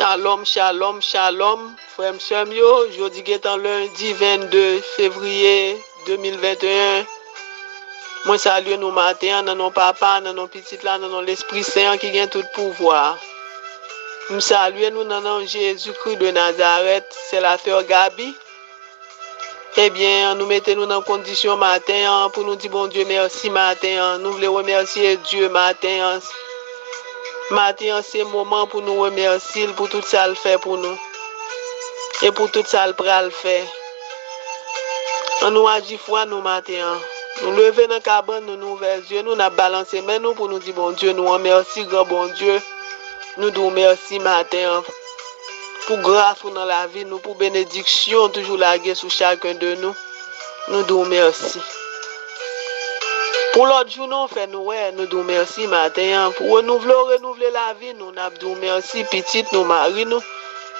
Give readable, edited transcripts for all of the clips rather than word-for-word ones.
Shalom, shalom, shalom. Frère Msemyo, jodi getan lundi 22 février 2021. Moi salue nous matin, dans nos papa, dans nos petites là, dans l'Esprit Saint qui gagne tout pouvoir. Nous saluons nous dans Jésus-Christ de Nazareth, c'est la sœur Gabi. Eh bien, nous mettons nous dans condition matin pour nous dire bon Dieu merci matin. Nous voulons remercier Dieu matin. Matin, c'est moment pour nous remercier pour tout ça le fait pour nous. Et pour tout ça le pral fait. On nous agit foi nous matin. Nous lever dans cabane nous ouvrir yeux, nous n'a balancé mais nous pour nous dire bon Dieu, nous remercie grand bon Dieu. Nous disons merci matin pour grâce dans la vie, nous pour bénédiction toujours la guerre sur chacun de nous. Nous disons merci. Pour l'autre jour, nous fait nous disons merci matin. Pour renouveler la vie, nous disons merci petite, nous mari nous.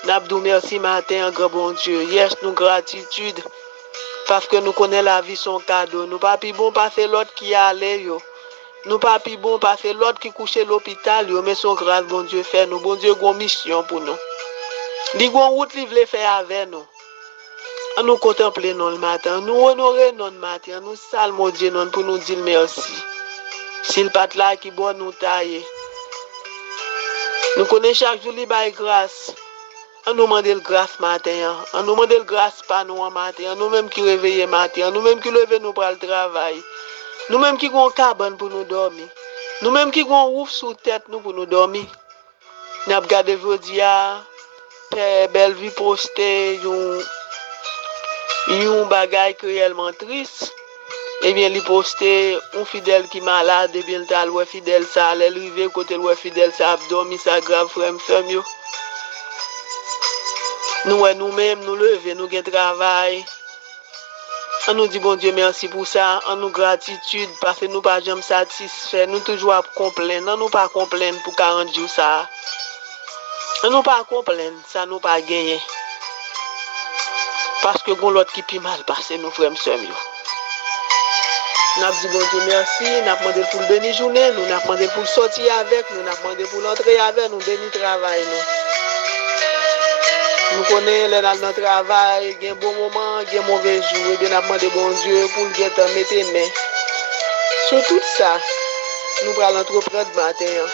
Nous disons merci matin, grand bon Dieu. Yes, nous gratitude. Parce que nous connaissons la vie son cadeau. Nous pas plus bon passer l'autre qui allait yo. Nous pas plus bon passer l'autre qui couche à l'hôpital yo. Mais son grâce, bon Dieu fait nous. Bon Dieu, une mission pour nous. Li gon route li vle faire avec nous. Nous contempler nous le matin. Nous honorer nous le matin. Nous salmo Dieu nous pour nous dire merci. S'il pas là qui bon nous tailler. Nous connaissons chaque jour li bail grâce. On nous demande le grâce matin. On nous demande le grâce pas nous en matin. Nous même qui réveillons matin. Nous même qui lever nous pour le travail. Nous même qui avons cabane pour nous dormir. Nous même qui avons roof sous tête nous pour nous dormir. Nous avons regardé aujourd'hui Père Bellevue posté un bagage réellement triste. Eh bien, il posté un fidèle qui est malade. Et bien, le fidèle ça allait arriver côté le fidèle ça a dormi ça grave frère Msemyo. Nous-mêmes, nous lever, nous gain travail. On nous dit bon Dieu merci pour ça, on nous gratitude parce que nous pas jamais satisfaits, nous toujours à complaindre, nous pas complaindre pour 40 jours ça. On nous pas complaindre, ça nous pas gagner. Parce que gon l'autre qui pi mal passé nous frères Msemyo. N'a dit bon Dieu merci, n'a demandé pour le bénir journée, nous n'a demandé pour sortir avec, nous n'a demandé pour l'entrer avec, nous bénir travail nous. Nous connaissons dans notre travail, il y a un bon moment, il y a un mauvais jour. Et bien, nous demandons bon Dieu pour le mettre main. Sur tout ça, nous allons entreprendre matin.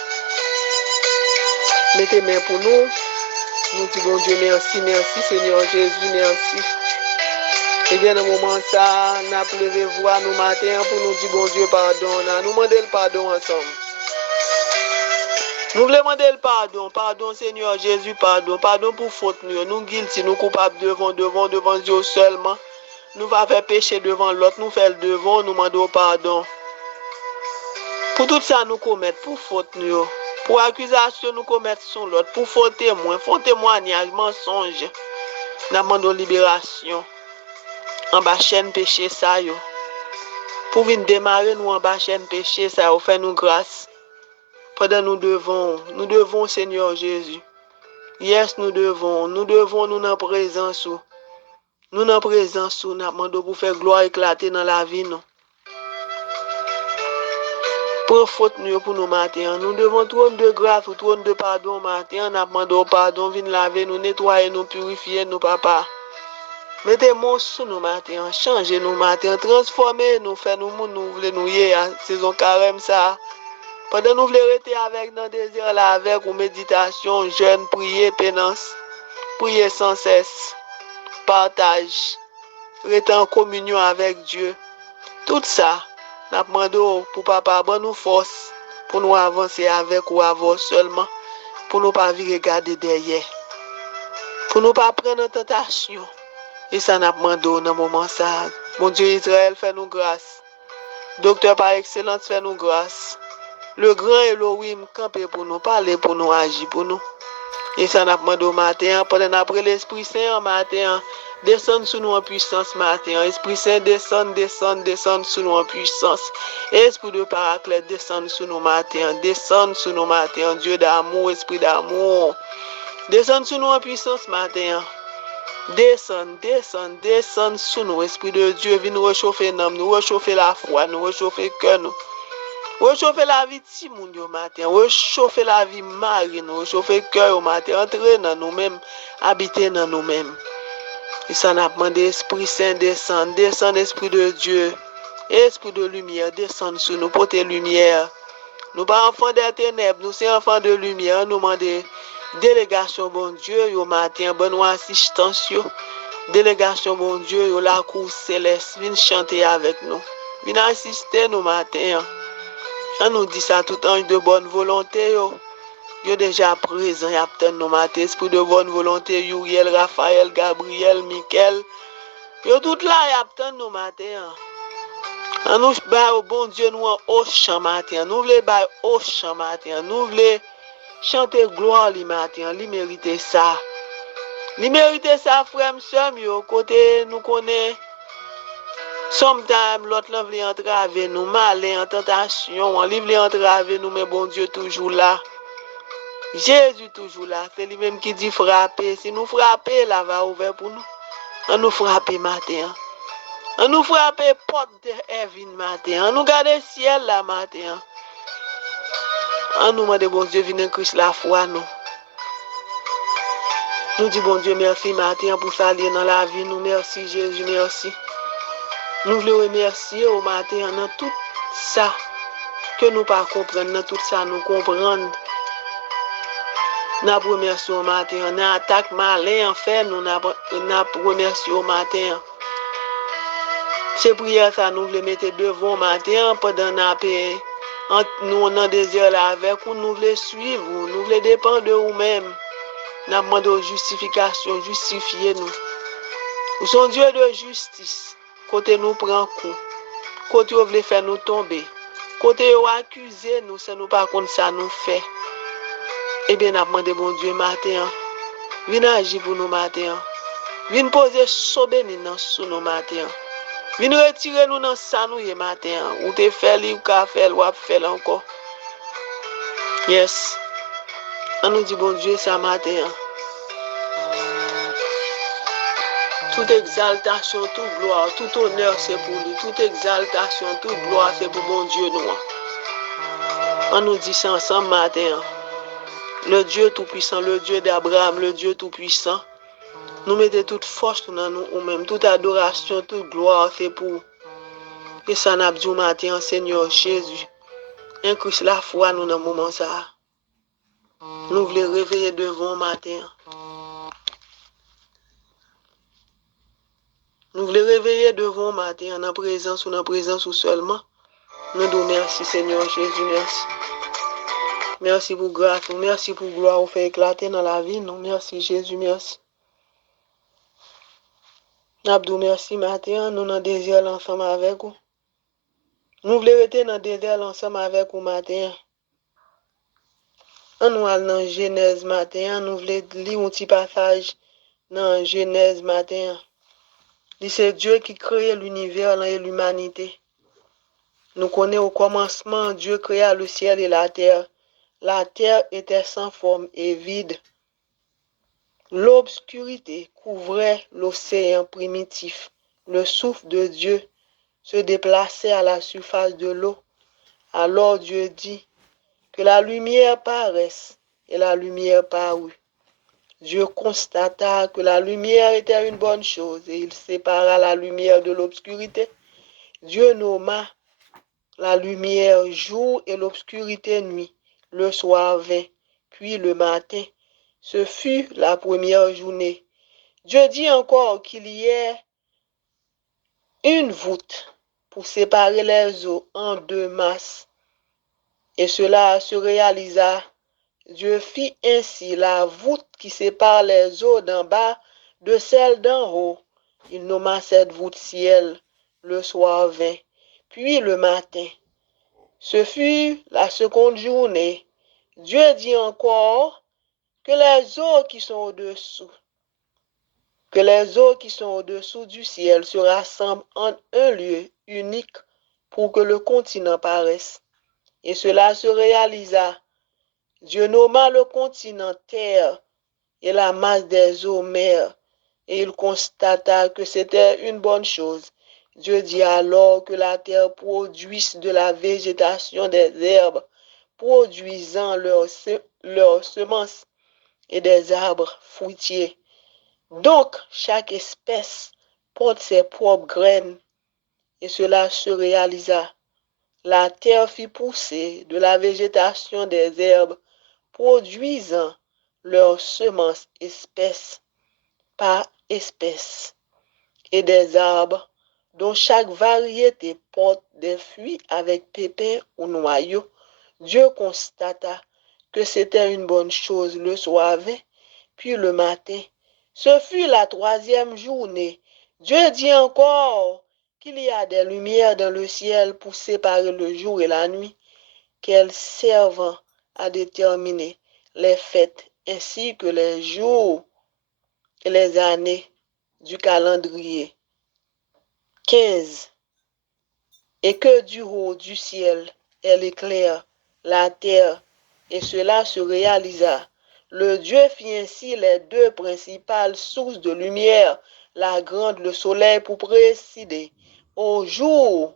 Mettez main pour nous. Nous disons bon Dieu merci, merci Seigneur Jésus, merci. Et bien, dans le moment ça, nous avons levé voix nous matin pour nous dire bon Dieu pardon. Nous demandons le pardon ensemble. Nous voulons demander le pardon, pardon Seigneur Jésus, pardon pour faute nous guilty, nous coupables devant Dieu seulement. Nous va faire péché devant l'autre, nous faire le devant, nous demandons pardon. Pour tout ça nous commettre, pour faute nous, pour accusation nous commettre sur l'autre, pour faux témoignage, mensonge. Nous demandons libération. En bas chaîne péché ça yo. Pour venir démarrer nous en bas chaîne péché ça yo, fait nous grâce. Pendant nous devons Seigneur Jésus. Yes, nous devons nous dans présence. Nous dans présence, nous demandons pour faire gloire éclater dans la vie. Nous. Pour faute nous pour nous matin. Nous devons trône de grâce ou trône de pardon matin. Nous demandons pardon, viens laver, nous nettoyer, nous purifier, nous papa. Mettez mon sous nous matin, changez nous matin, transformez nous, fait nous moun, nous voulons nous y à saison carême ça. Pendant nous voulons rester avec dans désir là avec ou méditation, jeûne, prier, pénance, prier sans cesse, partage, rester en communion avec Dieu. Tout ça, nous demandons pour papa bonne nous force pour nous avancer avec ou avant seulement, pour nous pas regarder derrière, pour nous pas prendre en tentation. Et ça nous demandons dans le moment ça. Mon Dieu Israël fait nous grâce. Docteur par excellence fait nous grâce. Le grand Elohim campé pour nous, parler pour nous, agir pour nous. Et ça n'a demandé au matin, pendant après l'Esprit Saint en matin, descend sous nous en puissance matin. Esprit Saint descend sous nous en puissance. Esprit de Paraclète descend sous nous matin, descend sous nous matin. Dieu d'amour, Esprit d'amour, descend sous nous en puissance matin. Descend sous nous, Esprit de Dieu, viens nous réchauffer l'âme, nous réchauffer la foi, nous réchauffer le cœur nous. Réchauffer la vie de moun yo matin, réchauffer la vie marine, réchauffer cœur au matin, entrer dans nous-mêmes, habiter dans nous-mêmes. Et ça n'a demandé Esprit Saint descend Esprit de Dieu, Esprit de lumière, descend sur nous, porter lumière. Nous pas enfants des ténèbres, nous sommes enfants de lumière, nous demandons délégation bon Dieu au matin, bonne assistance yo. Délégation bon Dieu yo la cour céleste, viens chanter avec nous. Viens assister nous matin. On nous dit ça tout ange de bonne volonté yo. Yo déjà présent, y a peut-être nos matin, esprit de bonne volonté, Uriel, Raphaël, Gabriel, Michael. Yo tout là, y a peut-être nos matin. On nous bat au bon Dieu nous en haut chant matin. Nous voulons bat au chant matin. Nous voulons chanter gloire li matin. Li mérite ça. Li mérite ça, frère, m'sem yo. Côté nous connaît. Sometimes l'autre là vle entraver nous, malin en tentation. Li vle entraver nous, mais bon Dieu toujours là. Jésus toujours là. C'est lui-même qui dit frapper. Si nous frapper, là va ouvert pour nous. On nous frapper matin. On nous frapper porte de heaven matin. On nous garde ciel là matin. On nous demande bon Dieu vienne en Christ la foi nous. Nous dit bon Dieu merci matin pour ça dans la vie nous. Merci Jésus, merci. Nous voulons remercier au matin dans tout ça que nous pas comprendre, dans tout ça nous comprendre. Nous remercions au matin, on attaque malin en fait, nous remercions au matin. Ces prières ça nous voulons mettre devant au matin pendant nous on a désir là avec vous, nous voulons suivre, nous voulons dépendre de vous-même. Nous demandons justification, justifiez nous. Nous sommes Dieu de justice. Côté nous prend coup. Côté vous voulez faire nous tomber. Côté vous accusez nous, c'est nous pas contre ça nous fait. Eh bien, nous demandons bon Dieu matin. Viens agir pour nous matin. Viens poser so béni sur nous matin. Viens retirer nous dans ça nous matin. Ou te fait li ou ka fait ou fait encore. Yes. On nous dit bon Dieu ça matin. Toute exaltation, toute gloire, tout honneur c'est pour lui. Toute exaltation, toute gloire c'est pour bon Dieu nous. On nous dit ça ensemble matin. Le Dieu tout-puissant, le Dieu d'Abraham, le Dieu tout-puissant. Nous mettons toute force dans nous ou même, toute adoration, toute gloire c'est pour. Et ça n'a pas matin, Seigneur Jésus. Incruse la foi nous dans le moment ça. Nous voulons réveiller devant matin. Nous voulons réveiller devant matin en présence ou seulement. Nous disons merci Seigneur Jésus, merci. Merci pour grâce, merci pour gloire, vous fait éclater dans la vie. Nous merci Jésus, merci. Nous merci matin, nous avons désir ensemble avec vous. Nous voulons rester dans désir ensemble avec vous matin. Nous allons dans Genèse matin, nous voulons lire un petit passage dans Genèse matin. C'est Dieu qui crée l'univers et l'humanité. Nous connaissons au commencement, Dieu créa le ciel et la terre. La terre était sans forme et vide. L'obscurité couvrait l'océan primitif. Le souffle de Dieu se déplaçait à la surface de l'eau. Alors Dieu dit que la lumière paraisse, et la lumière parut. Dieu constata que la lumière était une bonne chose et il sépara la lumière de l'obscurité. Dieu nomma la lumière jour et l'obscurité nuit. Le soir vint, puis le matin. Ce fut la première journée. Dieu dit encore qu'il y ait une voûte pour séparer les eaux en deux masses. Et cela se réalisa. Dieu fit ainsi la voûte qui sépare les eaux d'en bas de celles d'en haut. Il nomma cette voûte ciel. Le soir vint, puis le matin. Ce fut la seconde journée. Dieu dit encore que les eaux qui sont au-dessous du ciel se rassemblent en un lieu unique pour que le continent paraisse. Et cela se réalisa. Dieu nomma le continent terre et la masse des eaux mer, et il constata que c'était une bonne chose. Dieu dit alors que la terre produise de la végétation des herbes, produisant leurs semences et des arbres fruitiers. Donc, chaque espèce porte ses propres graines, et cela se réalisa. La terre fit pousser de la végétation des herbes, produisant leurs semences espèce par espèce, et des arbres dont chaque variété porte des fruits avec pépins ou noyaux. Dieu constata que c'était une bonne chose. Le soir vint, puis le matin. Ce fut la troisième journée. Dieu dit encore qu'il y a des lumières dans le ciel pour séparer le jour et la nuit, qu'elles servent à déterminer les fêtes ainsi que les jours et les années du calendrier. 15. Et que du haut du ciel elle éclaire la terre, et cela se réalisa. Le Dieu fit ainsi les deux principales sources de lumière, la grande, le soleil pour présider au jour,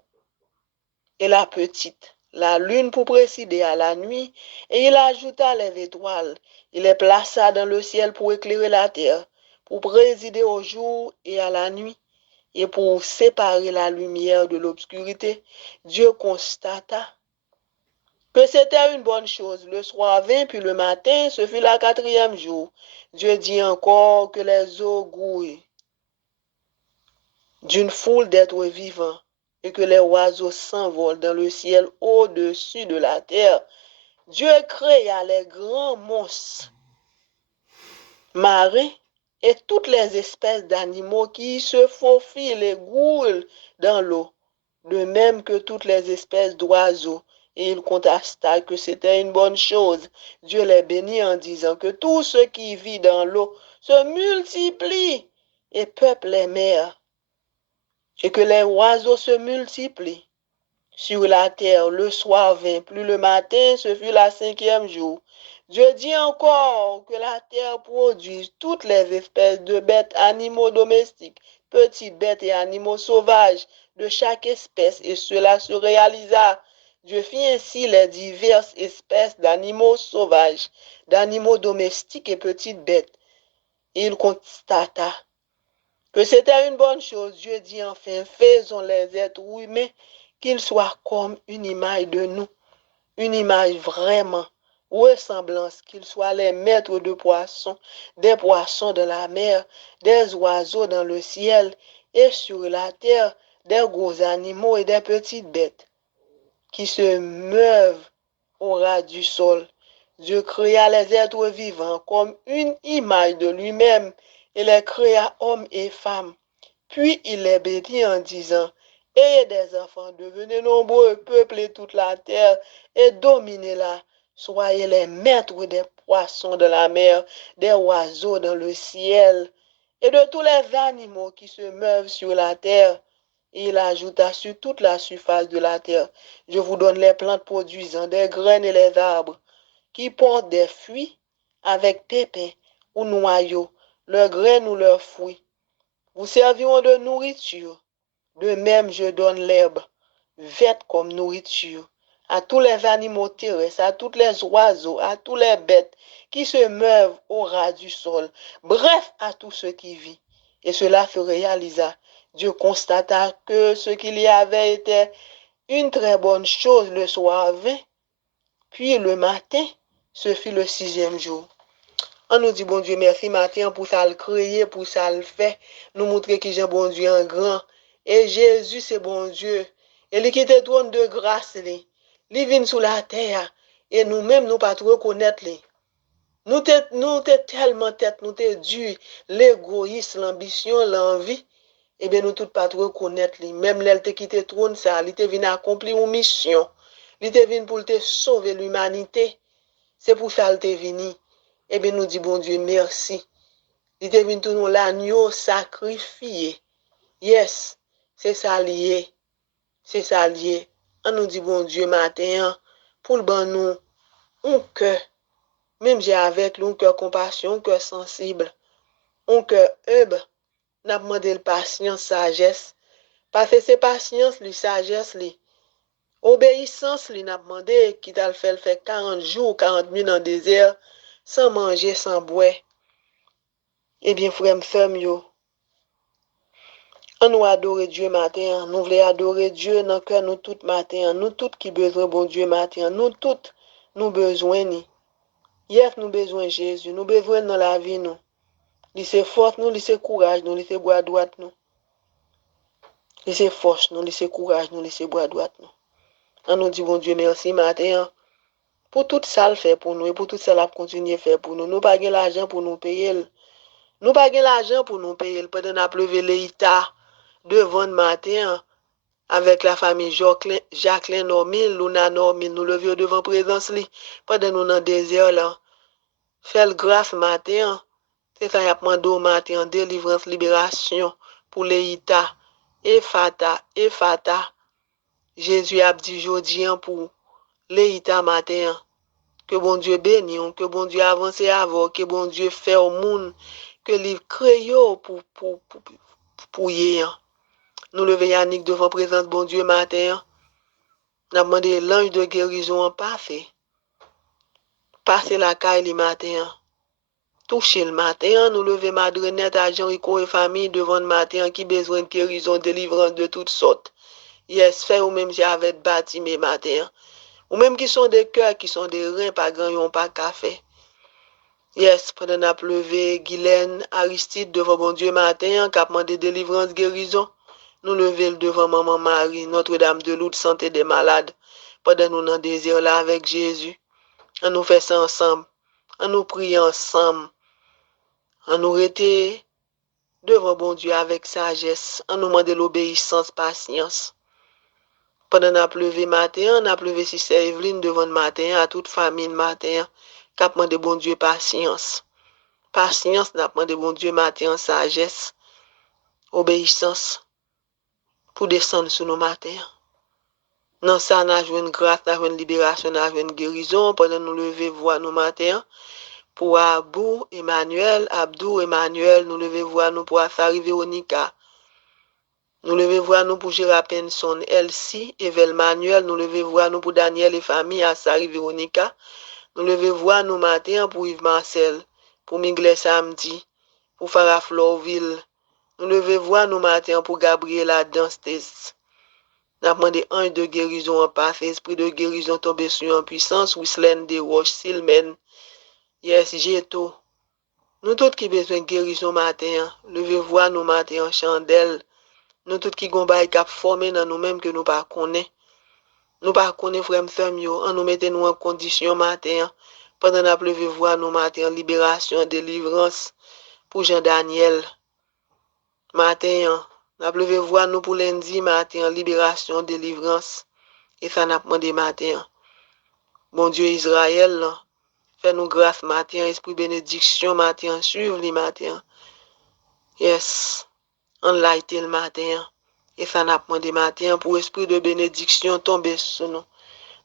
et la petite, la lune pour présider à la nuit, et il ajouta les étoiles, il les plaça dans le ciel pour éclairer la terre, pour présider au jour et à la nuit, et pour séparer la lumière de l'obscurité. Dieu constata que c'était une bonne chose. Le soir vint, puis le matin, ce fut la quatrième jour. Dieu dit encore que les eaux grouillent d'une foule d'êtres vivants, et que les oiseaux s'envolent dans le ciel au-dessus de la terre. Dieu créa les grands monstres marins et toutes les espèces d'animaux qui se faufilent et grouillent dans l'eau, de même que toutes les espèces d'oiseaux. Et il constata que c'était une bonne chose. Dieu les bénit en disant que tout ce qui vit dans l'eau se multiplie et peuple les mers, et que les oiseaux se multiplient sur la terre. Le soir vint, plus le matin, ce fut la cinquième jour. Dieu dit encore que la terre produise toutes les espèces de bêtes, animaux domestiques, petites bêtes et animaux sauvages de chaque espèce, et cela se réalisa. Dieu fit ainsi les diverses espèces d'animaux sauvages, d'animaux domestiques et petites bêtes. Et il constata que c'était une bonne chose. Dieu dit enfin, faisons les êtres humains, qu'ils soient comme une image de nous, une image vraiment, ressemblance, qu'ils soient les maîtres de poissons, des poissons de la mer, des oiseaux dans le ciel et sur la terre, des gros animaux et des petites bêtes qui se meuvent au ras du sol. Dieu créa les êtres vivants comme une image de lui-même et les créa hommes et femmes. Puis il les bénit en disant, ayez des enfants, devenez nombreux, peuplez toute la terre et dominez-la. Soyez les maîtres des poissons de la mer, des oiseaux dans le ciel et de tous les animaux qui se meuvent sur la terre. Et il ajouta sur toute la surface de la terre, je vous donne les plantes produisant des graines et les arbres qui portent des fruits avec pépins ou noyaux, leurs graines ou leurs fruits. Vous serviront de nourriture. De même, je donne l'herbe verte comme nourriture à tous les animaux terrestres, à tous les oiseaux, à tous les bêtes qui se meuvent au ras du sol, bref, à tout ce qui vit. Et cela se réalisa. Dieu constata que ce qu'il y avait était une très bonne chose. Le soir vint, puis le matin, ce fut le sixième jour. On nous dit, bon Dieu, merci matin pour ça le créer, pour ça le fait. Nous montrer que j'ai bon Dieu en grand. Et Jésus, c'est bon Dieu. Et lui qui te trône de grâce, lui vient sur la terre. Et nous-mêmes, nous pas trop reconnaître lui. Nous te tellement tête, nous te dû l'égoïsme, l'ambition, l'envie. Eh bien, nous tout pas trop reconnaître lui. Même l'elle te quitté trône ça, il te venu accomplir une mission. Il te venu pour te sauver l'humanité. C'est pour ça qu'il te venu. Eh bien, nous disons, bon Dieu, merci. Il est venu nous l'agneau sacrifié. Yes, c'est ça lié. C'est ça lié. On nous dit, bon Dieu, matin, pour le bon nous, un cœur, même j'ai avec nous un cœur compassion, un cœur sensible, un cœur humble, n'a demandé le patience, sagesse, Parce que c'est patience, li, sagesse, li. Obéissance, li n'a demandé qui t'a fait 40 jours, 40 nuits dans le désert, sans manger, sans boire. Eh bien, frère, m'femme, yo, on nous adore Dieu matin, nous voulons adorer Dieu dans le cœur nous tout matin, nous tous qui besoin bon Dieu matin, nous tous, nous besoin ni. Hier, nous besoin Jésus, nous besoin dans la vie, nous. Laissez force, nous, laissez courage, nous, laissez bois droite, nous. Laissez force, nous, laissez courage, nous, laissez bois droite, nous. On nous dit, bon Dieu, merci matin, pour tout ça le fait pour nous, et pour tout ça la continuer faire pour nous. Nous pas l'argent pour nous payer. Nous pas l'argent pour nous payer. Pendant qu'on a pleuvé l'État devant le matin, avec la famille Jacqueline Normil, Luna Normil, nous levions devant présence li, pendant nous dans le désert là. Fait le grâce matin, c'est ça y a demandé au matin, délivrance, libération pour l'État. Efata, Efata. Jésus a dit jodi pour l'État matin. Que bon Dieu bénisse, que bon Dieu avance avant, que bon Dieu fait au monde, que lui crée pour y. Nous levons Yannick devant présence bon Dieu matin. Nous avons demandé l'ange de guérison en passé. Passer la caille le matin. Toucher le matin. Nous levons Madrenette, agent Rico et famille devant le matin qui besoin de guérison, délivrance de toutes sortes. Yes, fait ou même j'avais bâti mes matins. Ou même qui sont des cœurs, qui sont des reins, pas grand, pas café. Yes, pendant la pleuvé, Guylaine, Aristide devant bon Dieu matin, qui a demandé délivrance, guérison. Nous lever devant Maman Marie, Notre-Dame de Lourdes, santé des malades. Pendant nous dans désir là avec Jésus. On nous fait ça ensemble. On nous prie ensemble. On nous rete devant bon Dieu avec sagesse. On nous demande l'obéissance, patience. Pendant la pleuvé matin, on a pleuvé si c'est Evelyne devant le matin, à toute famille le matin, qui a demandé bon Dieu patience. Patience, n'a demandé bon Dieu matin, sagesse, obéissance, pour descendre sur nos matins. Dans ça, on a joué une grâce, on a joué une libération, on a joué une guérison, pendant nous lever voir nos matins. Pour Abdou Emmanuel, nous lever voir nous pour Asari Véronica. Nous levons voir nous pour Gérard Penson, Elsie, Evel Manuel, nous levons voir nous pour Daniel et famille, Asari Véronica. Nous levons voir nous matin pour Yves Marcel, pour Miguel Samedi, pour Farah Florville. Nous levons voir nous matin pour Gabriela Danstes. Nous avons demandé ange de guérison en passe, esprit de guérison tombé sur en puissance, Wislaine de Roche, Silmen, yes, Jeto. Nous tous qui besoin de guérison matin, levez voir nous matin en chandelle. Nous tous qui gombay cap formé dans nous-mêmes que nous pas connaît. Nous pas connaît frère m'sem yo, on nous mette nous en condition matin. Pendant la pleuve voir nous matin libération, délivrance pour Jean Daniel. Matin, la pleuve voir nous pour lundi matin libération, délivrance et ça n'a demandé matin. Bon Dieu Israël, fais-nous grâce matin, esprit bénédiction matin, suivre les matins. Yes. Enlighten le matin. Et ça n'a pas demandé matin pour esprit de bénédiction tomber sur nous.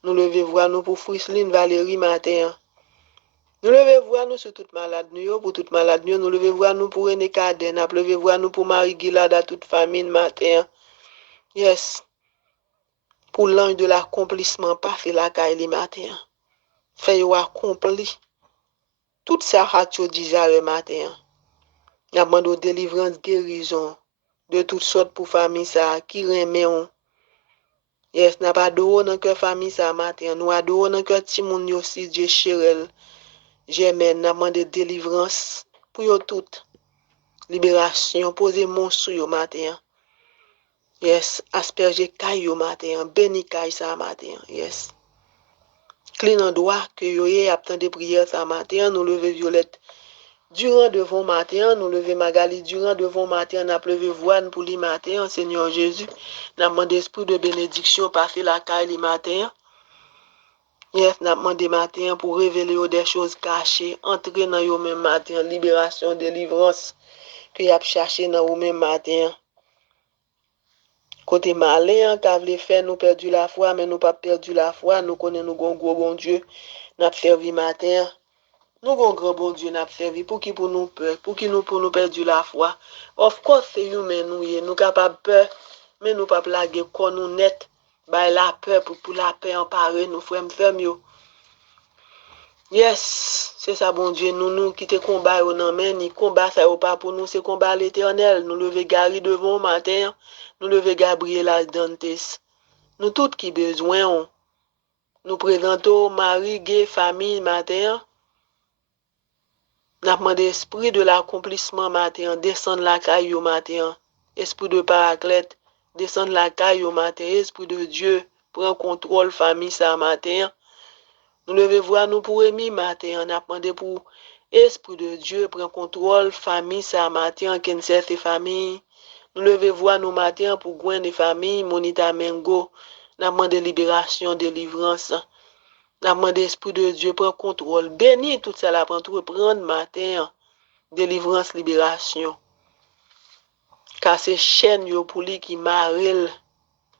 Nous levons voir nous pour Frisline Valérie matin. Nous levons voir nous sur toute malade nous, pour toute malade nous. Nous levons voir nous pour René Caden. Nous levons voir nous pour Marie Gilad à toute famille matin. Yes. Pour l'ange de l'accomplissement, passer la caille le matin. Fait accompli. Tout ça a tu déjà le matin. Nous demandons délivrance, guérison. De toutes sortes pour famille ça qui remet on. Yes, n'a pas d'eau dans que famille ça matin. Nous adorons dans que ti moun yo si Dieu Chérel. J'aime n'a demandé délivrance pour yo tout. Libération, poser mon sou yo matin. Yes, asperger kay yo matin, béni kay ça matin. Yes. Clean en droit que yo y a tant de prières ça matin, nous lever Violette. Durant devant matin, nous lever Magali. Durant devant matin, nous pleuvé voile pour les matin, Seigneur Jésus. Nous demandé esprit de bénédiction, passer la caille les matins. Yes, nous demandé matin pour révéler des choses cachées, entrer dans le même matin, libération, délivrance, que y a cherché dans le même matin. Côté malin, qui a fait nous perdu la foi, mais nous pas perdu la foi, nous connaissons nous gros bon Dieu, nous servi matin. Nous avons grand bon Dieu n'a servi pour qui nous peur, pour nous perdu la foi. Of course c'est humain nous sommes capables peur, mais nous pas plaguer qu'on nous net, by la peur pour la paix emparer nous frères yo. Yes, c'est ça bon Dieu, nous qui te combat au nan men, ni combat ça ou pas pour nous, c'est combat l'Éternel. Nous lever Gary devant matin, nous lever Gabriela Dantes. Nous tout qui besoin, nous présentons Marie, Gay, famille matin. N'a demandé esprit de l'accomplissement matin, descendre la caille au matin. Esprit de paraclète, descendre la caille au matin. Esprit de Dieu, prend contrôle famille ça matin. Nous levez voir nous pour aimer matin, on a demandé pour esprit de Dieu prend contrôle famille ça matin, qu'une certaine famille. Nous levez voir nous matin pour gouin des familles, Monita Mengo, n'a demandé libération, délivrance. N'a demandé esprit de Dieu prend contrôle. Béni tout ça la prend tout prendre matin, délivrance, libération. Car c'est chaîne yo pour lui qui maril.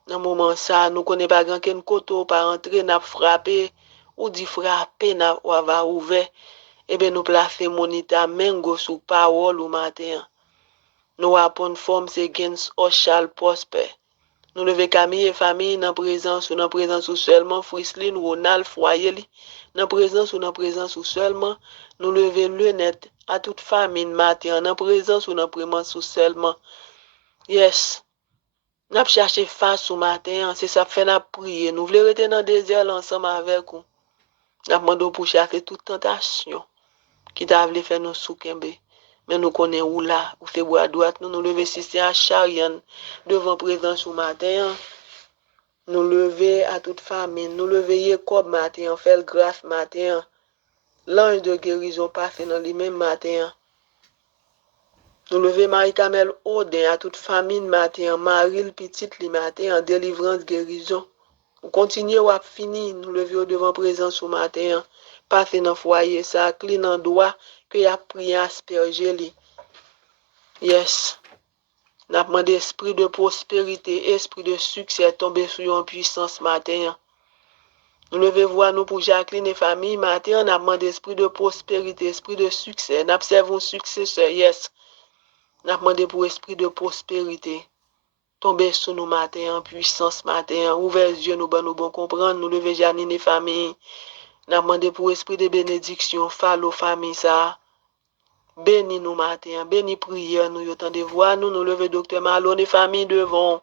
Dans moment ça, nous connaissons pas grand ken koto par entrer n'a frappé ou dit frapper n'a va ouvert. Eh bien nous placer Monita Mengo sous parole au matin. Nous appon forme c'est gens au shall prosper. Nous lever Camille et famille dans présence ou seulement Frislin Ronald foyer li dans présence ou seulement nous lever le net à toute famille matin dans présence ou seulement. Yes. N'a cherché face au matin, c'est ça fait n'a prier. Nous voulons rester dans le désert ensemble avec vous. N'a demandé pour chercher toute tentation qui t'a voulu faire nous soukembe. Mais nous connaissons où là, où fait bois à droite, nous lever si à Charian devant présence au matin. Nous lever à toute famille, nous lever Jacob matin, faire grâce matin. L'ange de guérison passe dans lui-même matin. Nous lever Marie-Camel Odin à toute famille matin, Marie le petit le matin en délivrance guérison. Nous continuons à finir, nous lever devant présence au matin, passer dans le foyer, ça clean en doigt que y a prié asperger li. Yes. N'a demandé esprit de prospérité, esprit de succès tomber sur une puissance matin. Nous lever voir nous pour Jacqueline et famille matin, n'a demandé esprit de prospérité, esprit de succès, n'observons successeur, yes. N'a demandé pour esprit de prospérité. Tomber sur nous matin en puissance matin, ouvert les yeux nous bon comprendre, nous lever Janine et famille. N'a demandé pour esprit de bénédiction, fallo famille ça. Béni nous matin, béni prière nous, autant de voix nous lever docteur Malone et famille devant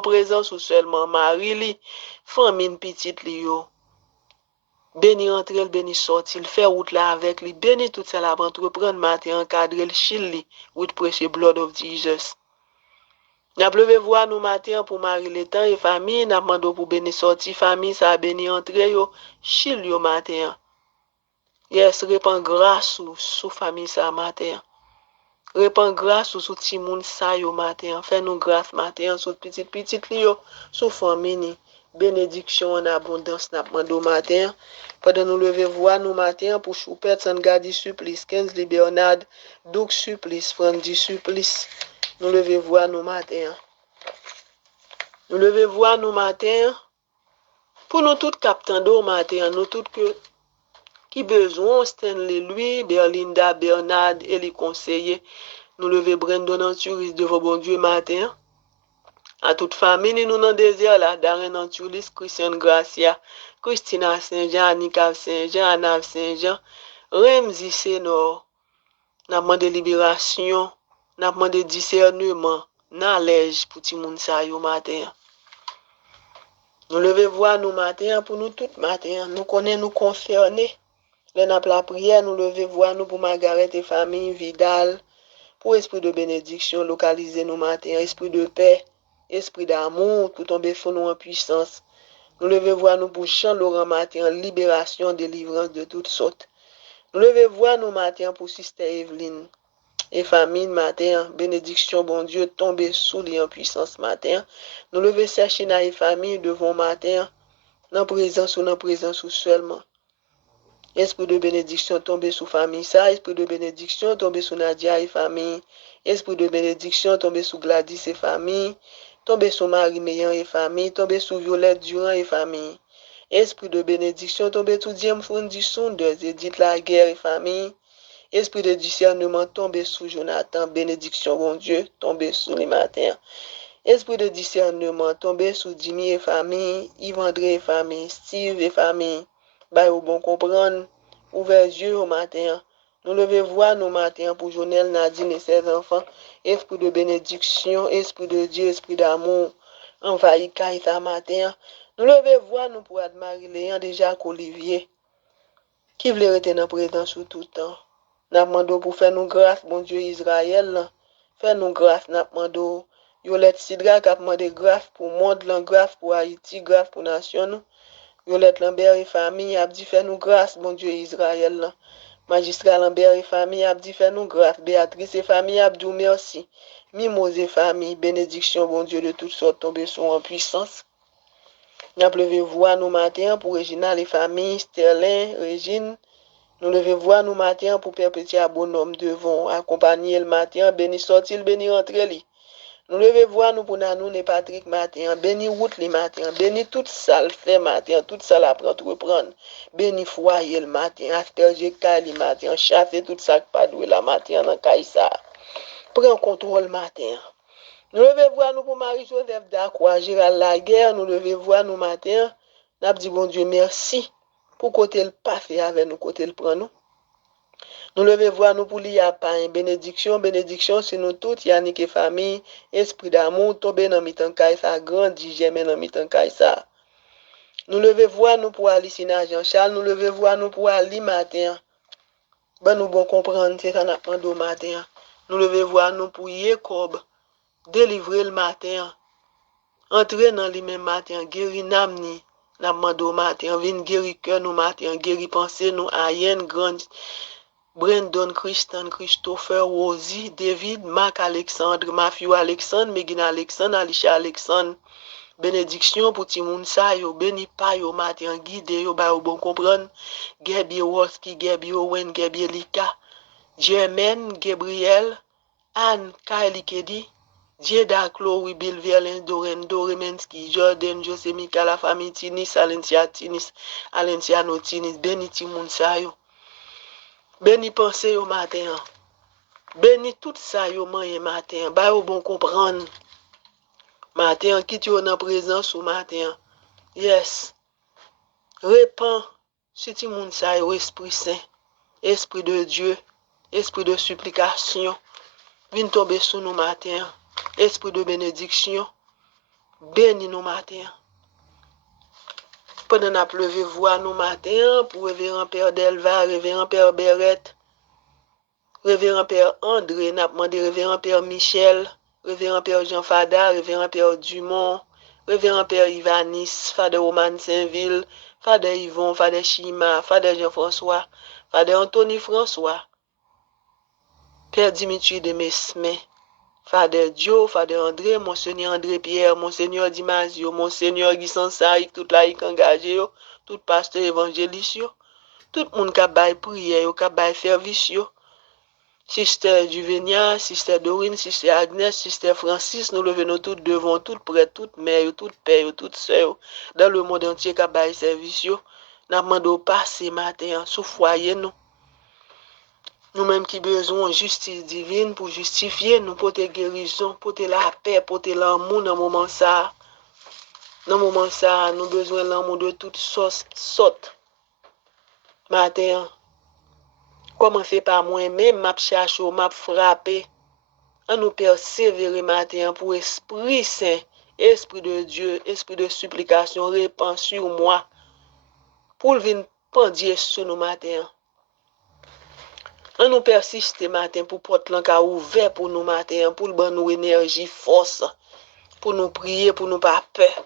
présence ou seulement Marie li, famille petite li yo. Béni entrer, béni sortir, faire route là avec lui, béni tout ça là, entreprendre matin, encadrer le chil li, with precious blood of Jesus. N'a pleuvé voir nous matin pour Marie le temps et famille, n'a demandé pour béni sortir famille, ça béni entrer yo, chil yo matin. Yes, répand grâce sous famille ça matin. Répand grâce sous ti moun sa yo matin. Fais nous grâce matin sous petit li yo, sous famille. Bénédiction en abondance n'a demandé matin. Pendant nous lever voir nous matin pour Choupette, Sangadi Supplice, 15 Bernard, Doug Supplice, Frandy Supplice. Nous lever voir nous matin. Nous lever voir nous matin. Pour nous tout captant d'eau matin, nous tout que qui besoin, Stanley Louis, Berlinda, Bernard et les conseillers. Nous lever Brandon Anturis devant bon Dieu matin. À toute famille, nous dans désert là, Darren Anturis, Christian Gracia, Christina Saint-Jean, Annika Saint-Jean, Anna Saint-Jean, Remzi Senor. N'a demandé libération, n'a demandé discernement, knowledge pour tout le monde ça yo matin. Nous lever voir nous matin pour nous tout matin, nous connaissons nous concerner. Là, dans la prière, nous lever voir nous pour Margaret et famille, Vidal, pour esprit de bénédiction, localiser nous matin, esprit de paix, esprit d'amour, pour tomber sur nous en puissance. Nous lever voir nous pour Jean Laurent matin, libération, délivrance de toutes sortes. Nous lever voir nous matin pour Sister Evelyne et famille matin, bénédiction, bon Dieu, tomber sous lui en puissance matin. Nous lever Sachina et famille devant matin, dans présence ou seulement. Esprit de bénédiction tombe sous famille ça, esprit de bénédiction tombe sous Nadia et famille, esprit de bénédiction tombe sous Gladys et famille, tombe sous Marie Meillan et famille, tombe sous Violette Durand et famille. Esprit de bénédiction tombe sous Diem Fundi Saunders, Edith Laguerre et famille. Esprit de discernement tombe sous Jonathan, bénédiction bon Dieu, tombe sous les matins. Esprit de discernement, tomber sous Jimmy et famille, Yves-André et famille, Steve et famille. Bah, au bon comprendre, ouvert yeux au matin. Nous levez voix nos matins pour Jonel, Nadine et ses enfants. Esprit de bénédiction, esprit de Dieu, esprit d'amour, envahit Kaïta matin. Nous levez voix nous pour admirer Léon de Jacques Olivier, qui voulait rester dans présence sous tout temps. Nous demandons pour faire nous grâce, bon Dieu Israël, faire nous grâce, nous demandons. Yolette Sidra qui a demandé grâce pour le monde, grâce pour Haïti, grâce pour la nation. Yolette Lambert et famille a dit fait nous grâce, bon Dieu Israël. Magistrat Lambert et famille a dit fait nous grâce. Béatrice et famille a dit merci. Mimose et famille, bénédiction, bon Dieu de toutes sortes, tomber sur en puissance. Nous levons voix nous matin pour Réginal et famille, Sterling, Régine. Nous levons voix nous matin pour perpétuer bonhomme devant, accompagner le matin, béni sortir, béni rentrer. Nous levons voix nous pour nous et Patrick matin, béni route les matin, béni toute salle fait matin, toute salle à reprendre, béni foyer le matin, asperger le matin, chasser tout ça qui pas doué la matin dans Kaïsa. Prends contrôle matin. Nous levons voix nous pour Marie-Joseph Dacroix, Gérald Laguerre, nous levons voix nous matin, nous dit bon Dieu merci pour côté le passé avec nous, côté le prend nous. Nous levons voix nous pour l'IAPA, bénédiction, bénédiction sur nous tous, Yannick et famille, esprit d'amour, tomber dans mitan Kaïsa, grandi, j'aime dans mitan Kaïsa. Nous levons voix nous pour Alicina Jean-Charles, nous levons voix nous pour Ali matin. Ben nous bon comprendre, c'est ça n'a pas de matin. Nous levons voix nous pour Jacob, délivrer le matin. Entrer dans lui même matin, guérir Namni, n'a pas de matin, vin guérir cœur nous matin, guérir pensée nous, Ayen, grand. Brandon, Christian, Christopher, Rosie, David, Marc Alexandre, Matthew Alexandre, Megan Alexandre, Alicia Alexandre. Bénédiction pour Timoun sa yo, béni pa yo matin guide yo ba yo bon comprendre. Gabi Woski, Gabi Owen, Gabi Lika, Germaine, Gabriel, Anne, Kylie Kedi, Jeda, Chloe, Bill Verlin, Doren, Doremensky, Jordan, José Mika, la famille Tinis, Alencia Tinis, Alenciano Tinis, béni Timoun sa yo. Béni pensez au matin. Béni tout ça yo manye matin. Ba yo bon comprendre. Matin, quitte yo dans présence au matin. Yes. Répands si ti moun sa yo Esprit Saint, Esprit de Dieu, Esprit de supplication. Vin tomber sous nous matin. Esprit de bénédiction. Béni nous matin. Pendant n'a levé voix nous matin pour révérend Père Delva, révérend Père Berette. Révérend Père André, n'a demandé Révérend Père Michel, Révérend Père Jean Fada, Révérend Père Dumont, Révérend Père Ivanis, Fader Roman Saint-Ville, Fader Yvon, Fader Chima, Fader Jean-François, Fader Anthony François, Père Dimitri de Mesme, Fader Dio, Fader André, Monseigneur André Pierre, Monseigneur Dimazio, Monseigneur Guy Sansari, tout la engagé, tout pasteur évangéliste, tout le monde qui a bail prière, qui a bail service. Sister Juvenia, Sister Dorine, Sister Agnès, Sister Francis, nous levons toutes devant, toutes prêtres, toutes mères, toutes pères, toutes sœurs, dans le monde entier qui a bail service. Nous demandons passer matin sous foyer nous. Nous-mêmes qui besoin de justice divine pour justifier, nous porter guérison, porter la paix, porter l'amour dans le moment ça. Dans le moment ça, nous besoin de l'amour de toutes sortes. Matin. Commencez par moi-même, m'a cherché, m'a frappé. On nous persévérer matin pour Esprit Saint, Esprit de Dieu, Esprit de supplication, répand sur moi. Pour venir pendier sur nous matin. On nous persiste matin pour porter l'enca ouvert pour nous matin, pour le nous énergie, force, pour nous prier, pour nous pas peur.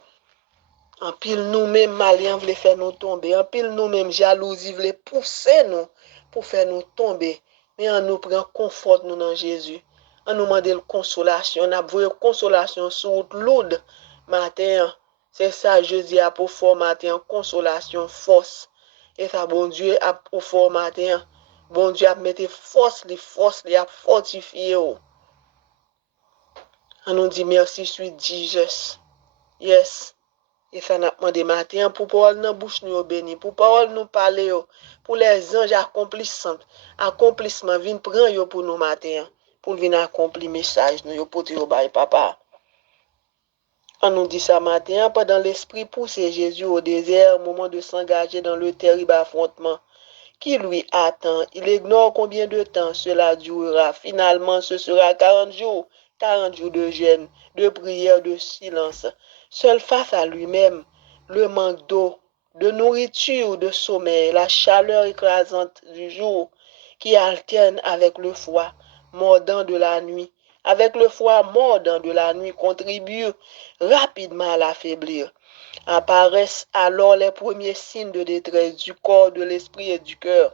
En pile nous-mêmes malien voulait faire nous tomber, en pile nous-mêmes jalousie voulait pousser nous pour faire nous tomber. Mais on nous prend confort nous dans Jésus. On nous demande la consolation, on a besoin de consolation sur l'aude matin. C'est ça Jésus a pour fort matin, consolation, force. Et ça bon Dieu a pour fort matin. Bon Dieu a mettre force, les a fortifié. On nous dit merci, sweet Jesus. Yes. Et ça n'a demandé matin pour parole dans bouche nous béni, pour parole nous parler, pour les anges accomplissement viennent prendre pour nous matin, pour venir accomplir message nous porter au bail papa. On nous dit ça matin, pendant l'esprit poussait Jésus au désert, au moment de s'engager dans le terrible affrontement qui lui attend. Il ignore combien de temps cela durera. Finalement, ce sera 40 jours de jeûne, de prière, de silence. Seul face à lui-même, le manque d'eau, de nourriture, de sommeil, la chaleur écrasante du jour qui alterne avec le froid mordant de la nuit. Avec le froid mordant de la nuit contribue rapidement à l'affaiblir. Apparaissent alors les premiers signes de détresse du corps, de l'esprit et du cœur.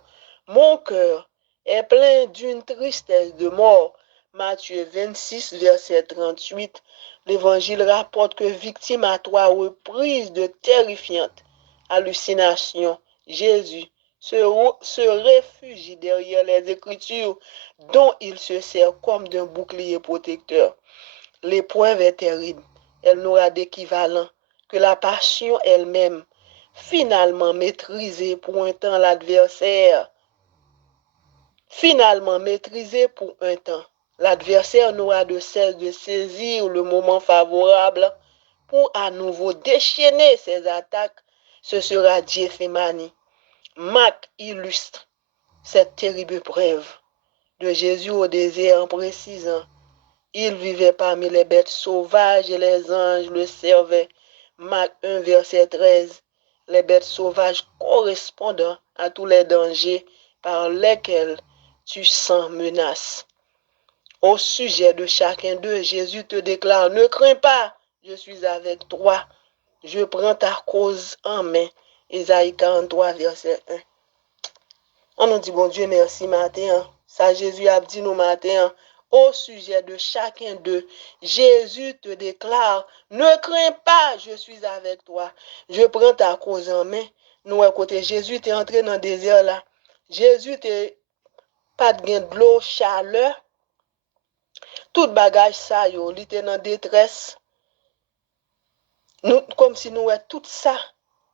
Mon cœur est plein d'une tristesse de mort. Matthieu 26, verset 38. L'Évangile rapporte que victime à trois reprises de terrifiantes hallucinations, Jésus se réfugie derrière les Écritures dont il se sert comme d'un bouclier protecteur. L'épreuve est terrible. Elle n'aura d'équivalent que la passion elle-même, finalement maîtrisée pour un temps l'adversaire. Finalement maîtrisée pour un temps. L'adversaire n'aura de cesse de saisir le moment favorable pour à nouveau déchaîner ses attaques. Ce sera Gethsemane. Marc illustre cette terrible preuve de Jésus au désert en précisant: il vivait parmi les bêtes sauvages et les anges le servaient. Marc 1, verset 13. Les bêtes sauvages correspondant à tous les dangers par lesquels tu sens menace. Au sujet de chacun d'eux, Jésus te déclare: ne crains pas, je suis avec toi. Je prends ta cause en main. Ésaïe 43, verset 1. On nous dit, bon Dieu, merci matin. Ça, Jésus a dit nous matin. Au sujet de chacun d'eux, Jésus te déclare: ne crains pas, je suis avec toi. Je prends ta cause en main. Nous, à côté, Jésus t'est entré dans le désert là. Jésus t'est pas de l'eau, chaleur. Tout bagage ça, yo, il était dans détresse. Nous, comme si nous, tout ça.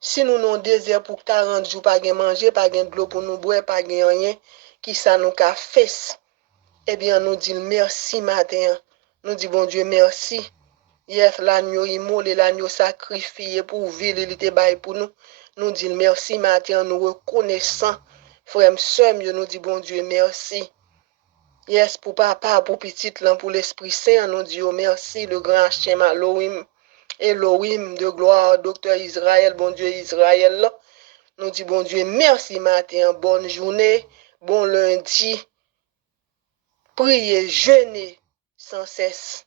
Si nous non désert pour 40 jours, pas de manger, pas de l'eau pour nous boire, pas de rien, qui ça nous a fait? Eh bien, nous disons merci matin. Nous disons, bon Dieu, merci. Yes, l'agneau immolé, l'agneau sacrifié pour vivre, il était bail pour nous. Nous disons merci matin, nous reconnaissons. Frère, soeur, nous disons, bon Dieu, merci. Yes, pour papa, pour petit, pour l'Esprit Saint, nous disons merci, le grand Hachem Elohim. Elohim de gloire, docteur Israël, bon Dieu Israël. Nous disons, bon Dieu, merci matin, bonne journée, bon lundi. Priez, jeûnez sans cesse.